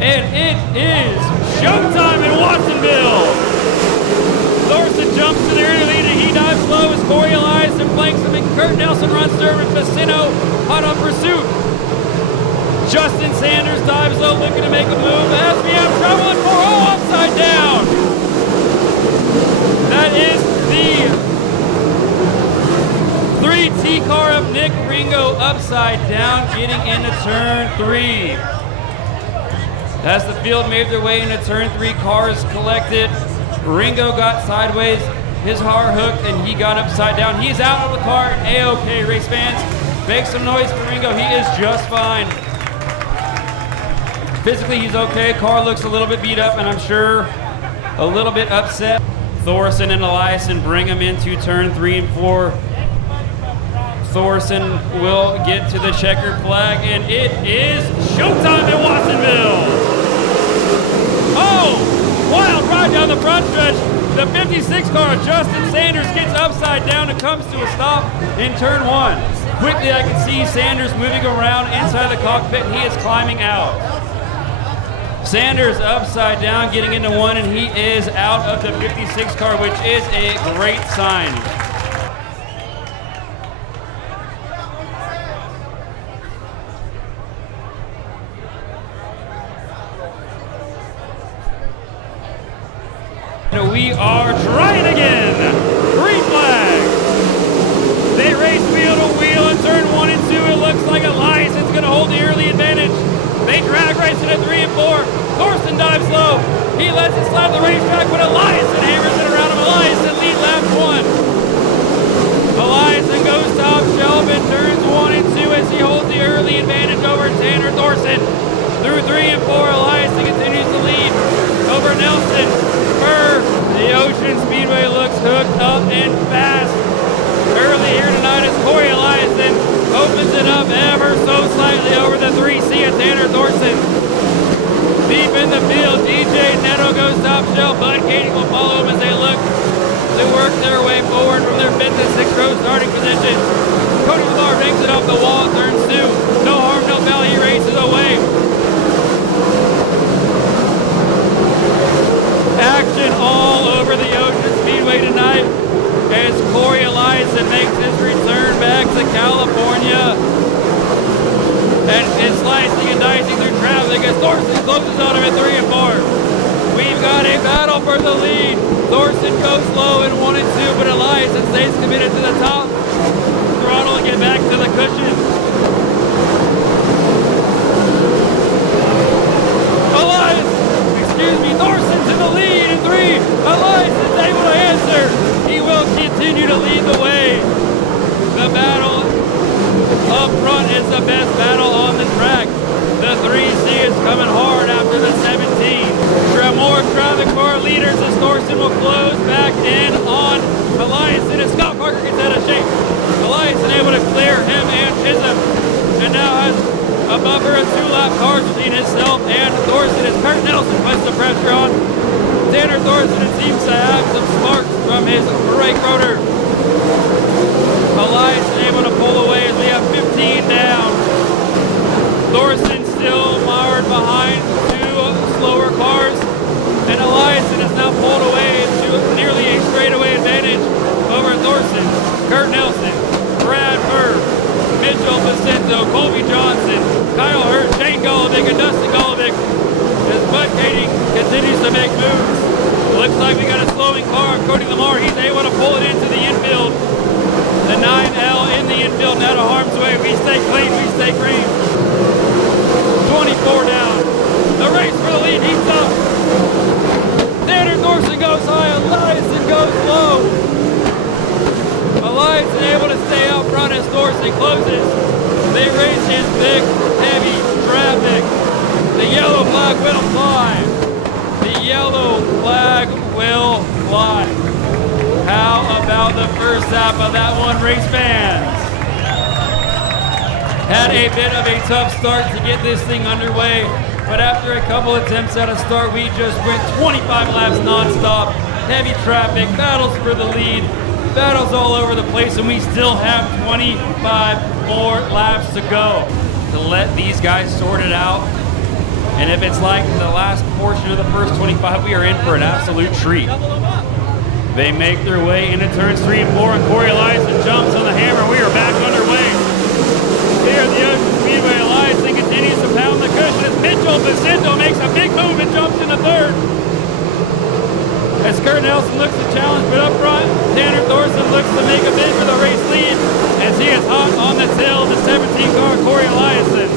And it is showtime in Watsonville. Thorson jumps to the early lead and he dives low as Corey Elias and flanks him, and Kurt Nelson runs third with Vicino hot on pursuit. Justin Sanders dives low, looking to make a move as we have trouble in 4. Oh, upside down. That is the 3T car of Nick Ringo upside down, getting into turn 3. As the field made their way into turn 3, cars collected. Ringo got sideways, his car hooked, and he got upside down. He's out of the car. A-OK, race fans. Make some noise for Ringo. He is just fine. Physically, he's okay. Car looks a little bit beat up, and I'm sure a little bit upset. Thorson and Eliason bring him into turn 3 and 4. Thorson will get to the checkered flag, and it is showtime in Watsonville. Oh, wild ride down the front stretch. The 56 car of Justin Sanders gets upside down and comes to a stop in turn 1. Quickly, I can see Sanders moving around inside the cockpit, and he is climbing out. Sanders upside down, getting into 1, and he is out of the 56 car, which is a great sign. We are trying again. Green flag. They race wheel to wheel in turn 1 and 2. It looks like Eliason's going to hold the early advantage. They drag racing at 3 and 4. Thorson dives low. He lets it slide the racetrack, but Eliason hammers it around him. Eliason lead lap 1. Eliason goes top shelf in turns 1 and 2 as he holds the early advantage over Tanner Thorson. Through 3 and 4, Eliason continues to lead over Nelson. The Ocean Speedway looks hooked up and fast. Early here tonight as Corey Eliason opens it up ever so slightly over the 3C of Tanner Thorson. Deep in the field, DJ Neto goes top shelf. Bud Katie will follow him as they look to work their way forward from their 5th and 6th row starting position. Cody Lamar bangs it off the wall, turns 2. No harm, no foul, he races away. Action all over the Ocean Speedway tonight as Corey Eliason makes his return back to California and is slicing and dicing through traffic as Thorson closes on him at 3 and 4. We've got a battle for the lead. Thorson goes low in 1 and 2, but Eliason stays committed to the top throttle and get back to the cushion. Thorson to the lead in 3. Eliason's able to answer. He will continue to lead the way. The battle up front is the best battle on the track. The 3C is coming hard after the 17. More traffic for our leaders as Thorson will close back in on Eliason as Scott Parker gets out of shape. Eliason able to clear him and Chisholm, and now has a buffer of 2-lap cars between himself and Thorson as Kurt Nelson puts the pressure on. Tanner Thorson seems to have some sparks from his brake rotor. Eliason able to pull away as we have 15 down. Thorson still mired behind 2 slower cars, and Eliason is now pulled away to nearly a straightaway advantage over Thorson. Kurt Nelson, Brad Burr, Mitchell Vicento, Colby Johnson, Kyle Hurt, Shane Golovic, and Dustin Golovic as Bud Katie continues to make moves. Looks like we got a slowing car. Cody Lamar, he's able to pull it into the infield. The 9L in the infield and out of harm's way. We stay clean, we stay green. 24 down. The race for the lead heats up. Tanner Thorson goes high, Eliason goes low. Eliason able to stay out front as Thorson closes. They race in thick, heavy traffic. The yellow flag will fly. The yellow flag will fly. How about the first lap of that one, race fans? Had a bit of a tough start to get this thing underway, but after a couple attempts at a start, we just went 25 laps nonstop. Heavy traffic, battles for the lead, battles all over the place, and we still have 25 more laps to go to let these guys sort it out. And if it's like the last portion of the first 25, we are in for an absolute treat. They make their way into turns 3 and 4, and Corey Eliason jumps on the hammer. We are back underway. Here at the Ocean Speedway, Eliason continues to pound the cushion as Mitchell Vicento makes a big move and jumps into third. As Kurt Nelson looks to challenge, but up front, Tanner Thorson looks to make a bid for the race lead as he is hot on the tail of the 17-car Corey Eliason.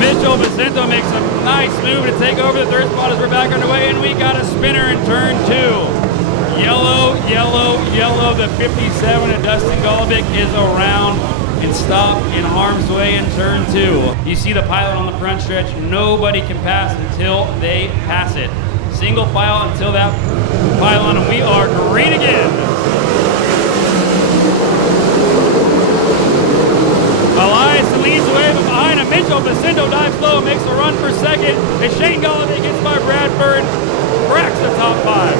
Mitchell Vicento makes a nice move to take over the third spot as we're back underway, and we got a spinner in turn 2. Yellow, yellow, yellow. The 57 of Dustin Golovic is around and stopped in harm's way in turn 2. You see the pilot on the front stretch. Nobody can pass until they pass it. Single file until that pylon, and we are green again. Eliason leads the way, but behind him, Mitchell Vicento dives low, makes a run for second, as Shane Golovic gets by Bradford, cracks the top 5.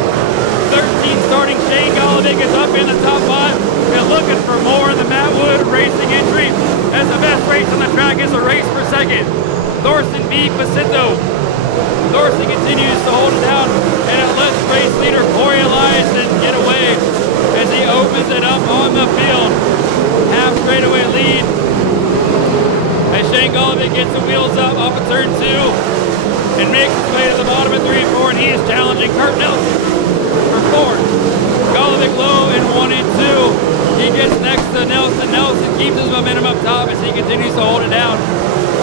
13 starting Shane Golovic is up in the top 5. We're looking for more in the Matt Wood racing entry, as the best race on the track is a race for second. Thorson v. Vicento. Thorson continues to hold it down, and it lets race leader Corey Eliason get away as he opens it up on the field. Half straightaway lead as Shane Golovic gets the wheels up off of turn 2 and makes his way to the bottom of 3 and 4, and he is challenging Kurt Nelson for 4th. Golovic low in 1 and 2. He gets next to Nelson. Nelson keeps his momentum up top as he continues to hold it down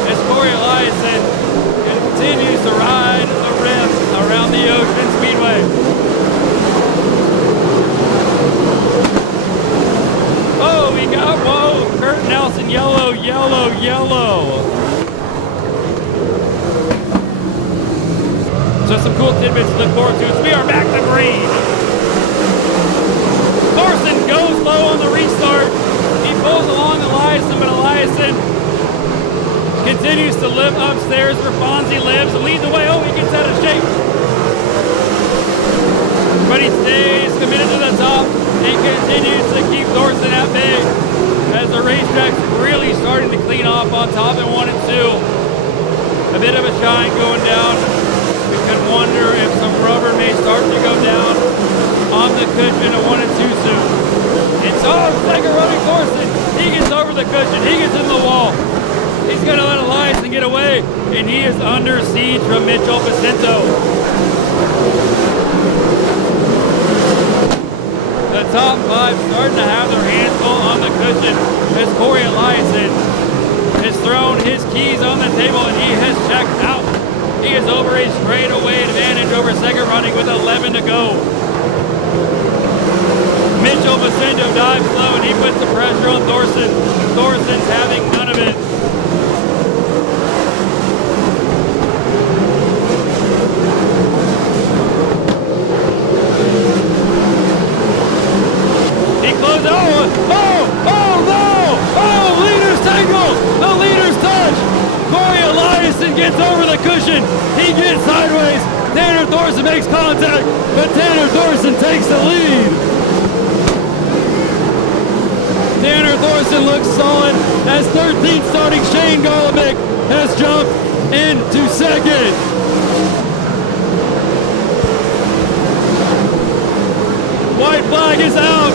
as Corey Eliason continues to ride the rim around the Ocean Speedway. Oh, we got, whoa, Kurt Nelson, yellow, yellow, yellow. So some cool tidbits to look forward to as we are back to green. Thorson goes low on the restart. He pulls along Eliason, but Eliason continues to live upstairs where Fonzie lives and leads the way. Oh, he gets out of shape. But he stays committed to the top and continues to keep Thorson at bay as the racetrack's really starting to clean off on top in 1 and 2. A bit of a shine going down. We could wonder if some rubber may start to go down on the cushion at 1 and 2 soon. It's second running Thorson. He gets over the cushion. He gets in the wall. He's going to let Eliason get away, and he is under siege from Mitchell Vicento. The top 5 starting to have their hands full on the cushion as Corey Eliason has thrown his keys on the table and he has checked out. He is over a straightaway advantage over second running with 11 to go. Mitchell Vicento dives low and he puts the pressure on Thorson. Thorson's having none of it. Gets over the cushion. He gets sideways. Tanner Thorson makes contact, but Tanner Thorson takes the lead. Tanner Thorson looks solid as 13th starting Shane Golovic has jumped into second. White flag is out.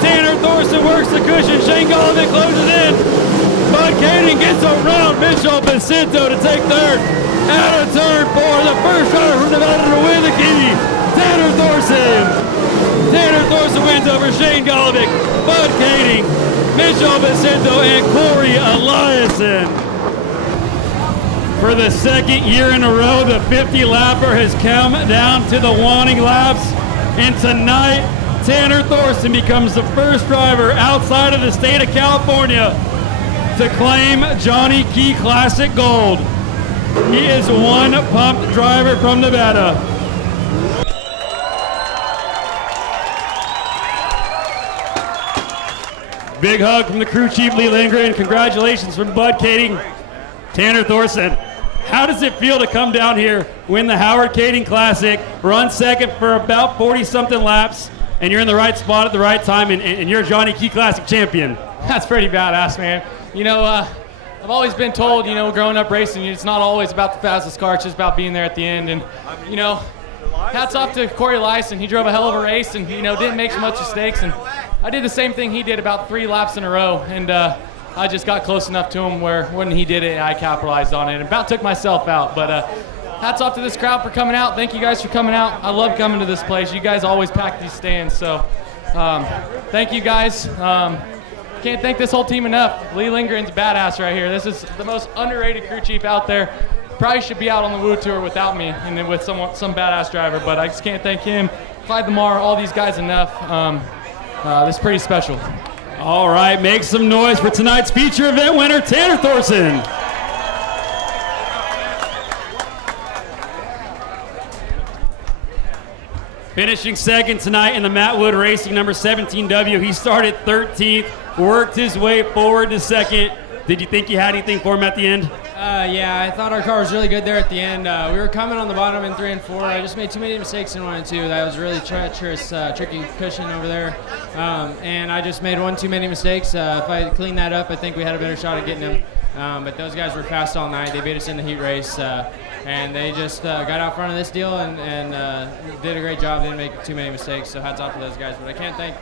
Tanner Thorson works the cushion. Shane Golovic closes in. Bud Kading gets around Mitchell Vicento to take third. Out of turn 4, the first driver from Nevada to win the key, Tanner Thorson. Tanner Thorson wins over Shane Golovic, Bud Kading, Mitchell Vicento, and Corey Eliason. For the second year in a row, the 50-lapper has come down to the wanting laps. And tonight, Tanner Thorson becomes the first driver outside of the state of California to claim Johnny Key Classic Gold. He is one pumped driver from Nevada. Big hug from the crew chief, Lee Lindgren. Congratulations from Bud Kading, Tanner Thorson. How does it feel to come down here, win the Howard Kading Classic, run second for about 40-something laps, and you're in the right spot at the right time, and you're a Johnny Key Classic champion? That's pretty badass, man. You know, I've always been told, you know, growing up racing, it's not always about the fastest car, it's just about being there at the end. And, you know, hats off to Corey Lyson. He drove a hell of a race and, you know, didn't make much mistakes. And I did the same thing he did about 3 laps in a row. And I just got close enough to him where when he did it, I capitalized on it and about took myself out. But hats off to this crowd for coming out. Thank you guys for coming out. I love coming to this place. You guys always pack these stands. So thank you guys. Can't thank this whole team enough. Lee Lindgren's badass right here. This is the most underrated crew chief out there. Probably should be out on the Woo Tour without me and then with some badass driver, but I just can't thank him, Clyde Lamar, all these guys enough. This is pretty special. All right, make some noise for tonight's feature event winner, Tanner Thorson. Finishing second tonight in the Matt Wood Racing number 17W. He started 13th, worked his way forward to second. Did you think you had anything for him at the end? Yeah, I thought our car was really good there at the end. We were coming on the bottom in 3 and 4. I just made too many mistakes in 1 and 2. That was really treacherous, tricky cushion over there. And I just made 1 too many mistakes. If I cleaned that up, I think we had a better shot at getting him. But those guys were fast all night. They beat us in the heat race. And they just got out front of this deal and did a great job. Didn't make too many mistakes, so hats off to those guys. But I can't thank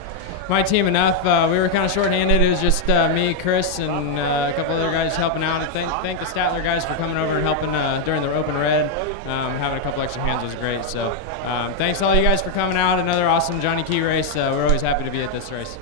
my team enough. We were kind of short-handed. It was just me, Chris, and a couple other guys helping out. And thank the Statler guys for coming over and helping during the open red. Having a couple extra hands was great. So thanks to all you guys for coming out. Another awesome Johnny Key race. We're always happy to be at this race.